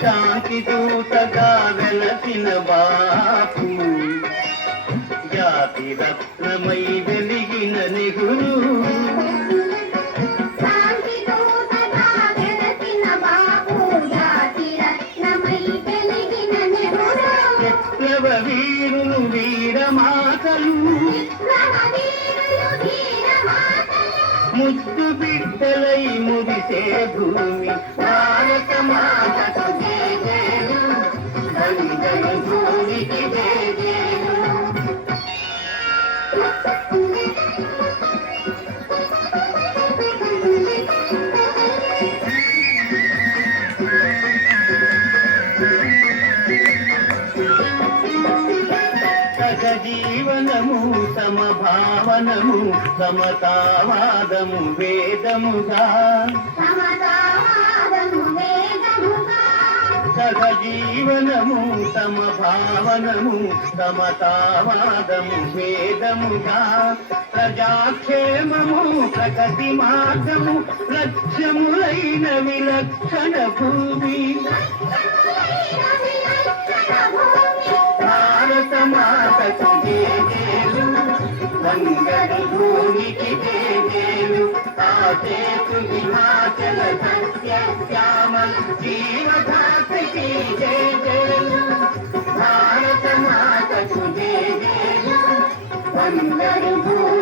శాంతి దూతగా వెలసిన బాపు, జాతి రత్నమై వెలిగిన నెహ్రూ, విప్లవ వీరులు వీరమాతలు, ముద్దు బిడ్డలై మురిసే భూమి భారత మాతకు జయజయలు, వందన భూమికి జయజయలు. సహజీవనము సమభావనము సమతావాదము వేదముగా, సహజీవనము సమభావనము సమతావాదము వేదముగా, ప్రజాక్షేమము ప్రగతి మార్గము లక్ష్యములైన విలక్షణ భూమి భారత మాతకు జయజయలు, వంగడి భూమికి జయజయలు. ఆసేతు హిమాచల సస్య శ్యామల జీవధాత్రికి జయజయలు, భారత మాతకు జయజయలు, వంగడి భూమి